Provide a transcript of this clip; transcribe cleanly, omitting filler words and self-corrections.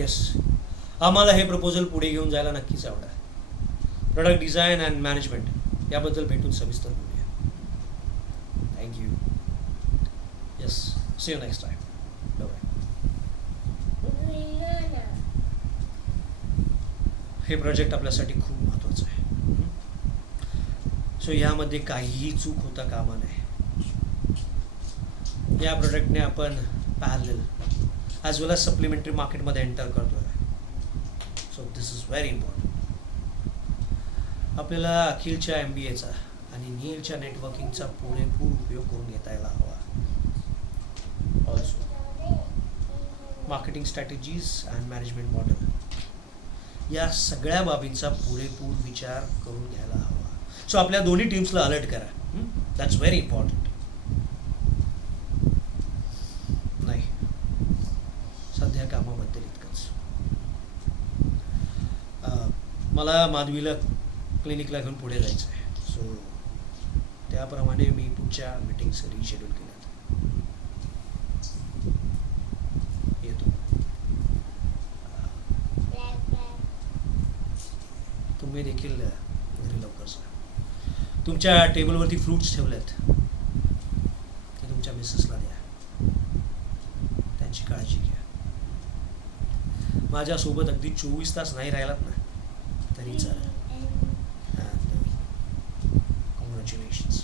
Yes, आम्हाला हे proposal पुढे घेऊन जायला नक्कीच आवडेल. प्रोडक्ट डिझाईन अँड मॅनेजमेंट याबद्दल भेटून सविस्तर बोलूया. Thank you. Yes, see you next time. Bye. हे प्रोजेक्ट आपल्यासाठी खूप महत्त्वाचं आहे. सो यामध्ये काहीही चूक होता कामा नये. या प्रोडक्टने आपण पॅरलल ॲज वेल एज सप्लिमेंटरी मार्केटमध्ये एंटर करतो आहे. So this is very important. आपल्याला अखिलच्या MBAचा आणि नीलच्या नेटवर्किंगचा पुरेपूर उपयोग करून घेता यायला हवा. Also marketing strategies and management model या सगळ्या बाबींचा पुरेपूर विचार करून घ्यायला हवा. सो आपल्या दोन्ही टीम्सला अलर्ट करा. That's very important. नाही, सध्या कामाबद्दल इतकंच. मला माधवीला क्लिनिकला घेऊन पुढे जायचं आहे. सो त्याप्रमाणे मी पुढच्या मीटिंग्स रिशेड्यूल केल्यात. येतो. तुम्ही देखील घरी लवकर जा. तुमच्या टेबलवरती फ्रूट्स ठेवलेत, ते तुमच्या मिसेसला द्या. त्यांची काळजी घ्या. माझ्यासोबत अगदी 24 तास नाही राहिलात ना तरी चालेल. कॉंग्रॅच्युलेशन्स.